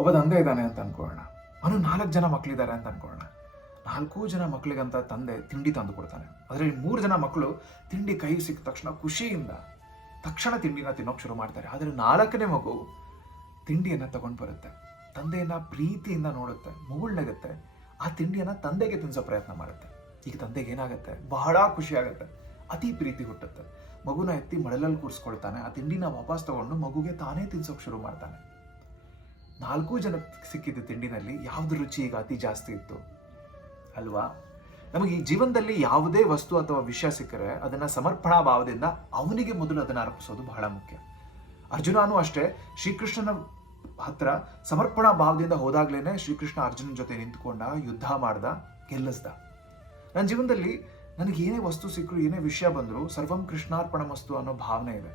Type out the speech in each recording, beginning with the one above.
ಒಬ್ಬ ತಂದೆ ಇದ್ದಾನೆ ಅಂತ ಅನ್ಕೊಳ್ಳೋಣ. ಅವನು 4 ಜನ ಮಕ್ಕಳಿದ್ದಾರೆ ಅಂತ ಅನ್ಕೊಳ್ಳೋಣ. 4 ಜನ ಮಕ್ಕಳಿಗಂತ ತಂದೆ ತಿಂಡಿ ತಂದು ಕೊಡ್ತಾನೆ. ಅದರಲ್ಲಿ 3 ಜನ ಮಕ್ಕಳು ತಿಂಡಿ ಕೈಗೆ ಸಿಕ್ಕ ತಕ್ಷಣ ಖುಷಿಯಿಂದ ತಕ್ಷಣ ತಿಂಡಿನ ತಿನ್ನೋಕೆ ಶುರು ಮಾಡ್ತಾರೆ. ಆದರೆ 4ನೇ ಮಗು ತಿಂಡಿಯನ್ನು ತಗೊಂಡು ಬರುತ್ತೆ, ತಂದೆಯನ್ನ ಪ್ರೀತಿಯಿಂದ ನೋಡುತ್ತೆ, ಮುಗುಳ್ನಗುತ್ತೆ, ಆ ತಿಂಡಿಯನ್ನು ತಂದೆಗೆ ತಿನ್ನಿಸೋ ಪ್ರಯತ್ನ ಮಾಡುತ್ತೆ. ಈಗ ತಂದೆಗೆ ಏನಾಗುತ್ತೆ, ಬಹಳ ಖುಷಿ ಆಗುತ್ತೆ, ಅತಿ ಪ್ರೀತಿ ಹುಟ್ಟುತ್ತೆ. ಮಗುನ ಎತ್ತಿ ಮಳಲಲ್ಲಿ ಕೂರಿಸ್ಕೊಳ್ತಾನೆ, ಆ ತಿಂಡಿನ ವಾಪಸ್ ತಗೊಂಡು ಮಗುಗೆ ತಾನೇ ತಿನ್ಸೋಕೆ ಶುರು ಮಾಡ್ತಾನೆ. 4 ಜನಕ್ಕೆ ಸಿಕ್ಕಿದ್ದ ತಿಂಡಿನಲ್ಲಿ ಯಾವ್ದು ರುಚಿ ಈಗ ಅತಿ ಜಾಸ್ತಿ ಇತ್ತು ಅಲ್ವಾ? ನಮಗೆ ಈ ಜೀವನದಲ್ಲಿ ಯಾವುದೇ ವಸ್ತು ಅಥವಾ ವಿಷಯ ಸಿಕ್ಕರೆ ಅದನ್ನ ಸಮರ್ಪಣಾ ಭಾವದಿಂದ ಅವನಿಗೆ ಮೊದಲು ಅದನ್ನು ಅರ್ಪಿಸೋದು ಬಹಳ ಮುಖ್ಯ. ಅರ್ಜುನನೂ ಅಷ್ಟೇ ಶ್ರೀಕೃಷ್ಣನ ಹತ್ರ ಸಮರ್ಪಣಾ ಭಾವದಿಂದ ಹೋದಾಗ್ಲೇನೆ ಶ್ರೀಕೃಷ್ಣ ಅರ್ಜುನನ ಜೊತೆ ನಿಂತ್ಕೊಂಡ, ಯುದ್ಧ ಮಾಡ್ದ, ಗೆಲ್ಲಿಸ್ದ. ನನ್ನ ಜೀವನದಲ್ಲಿ ನನಗೆ ಏನೇ ವಸ್ತು ಸಿಕ್ಕರು, ಏನೇ ವಿಷಯ ಬಂದರೂ ಸರ್ವಂ ಕೃಷ್ಣಾರ್ಪಣಮಸ್ತು ಅನ್ನೋ ಭಾವನೆ ಇದೆ.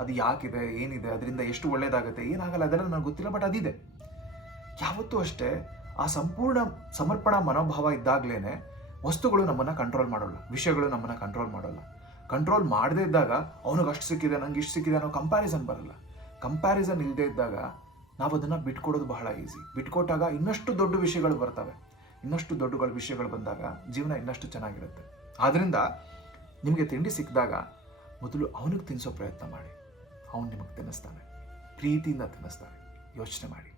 ಅದು ಯಾಕಿದೆ, ಏನಿದೆ, ಅದರಿಂದ ಎಷ್ಟು ಒಳ್ಳೇದಾಗುತ್ತೆ, ಏನಾಗಲ್ಲ ಅದೆಲ್ಲ ನನಗೆ ಗೊತ್ತಿಲ್ಲ, ಬಟ್ ಅದಿದೆ. ಯಾವತ್ತೂ ಅಷ್ಟೇ ಆ ಸಂಪೂರ್ಣ ಸಮರ್ಪಣಾ ಮನೋಭಾವ ಇದ್ದಾಗಲೇ ವಸ್ತುಗಳು ನಮ್ಮನ್ನು ಕಂಟ್ರೋಲ್ ಮಾಡೋಲ್ಲ, ವಿಷಯಗಳು ನಮ್ಮನ್ನು ಕಂಟ್ರೋಲ್ ಮಾಡೋಲ್ಲ. ಕಂಟ್ರೋಲ್ ಮಾಡದೇ ಇದ್ದಾಗ ಅವನಿಗೆ ಅಷ್ಟು ಸಿಕ್ಕಿದೆ, ನಂಗೆ ಇಷ್ಟು ಸಿಕ್ಕಿದೆ ಅನ್ನೋ ಕಂಪ್ಯಾರಿಸನ್ ಬರಲ್ಲ. ಕಂಪ್ಯಾರಿಸನ್ ಇಲ್ಲದೆ ಇದ್ದಾಗ ನಾವು ಅದನ್ನು ಬಿಟ್ಕೊಡೋದು ಬಹಳ ಈಸಿ. ಬಿಟ್ಕೊಟ್ಟಾಗ ಇನ್ನಷ್ಟು ದೊಡ್ಡ ವಿಷಯಗಳು ಬರ್ತವೆ. ಇನ್ನಷ್ಟು ದೊಡ್ಡ ವಿಷಯಗಳು ಬಂದಾಗ ಜೀವನ ಇನ್ನಷ್ಟು ಚೆನ್ನಾಗಿರುತ್ತೆ. ಆದ್ದರಿಂದ ನಿಮಗೆ ತಿಂಡಿ ಸಿಕ್ಕಿದಾಗ ಮೊದಲು ಅವನಿಗೆ ತಿನ್ನಿಸೋ ಪ್ರಯತ್ನ ಮಾಡಿ. ಅವನು ನಿಮಗೆ ತಿನ್ನಿಸ್ತಾನೆ, ಪ್ರೀತಿಯಿಂದ ತಿನ್ನಿಸ್ತಾನೆ. ಯೋಚನೆ ಮಾಡಿ.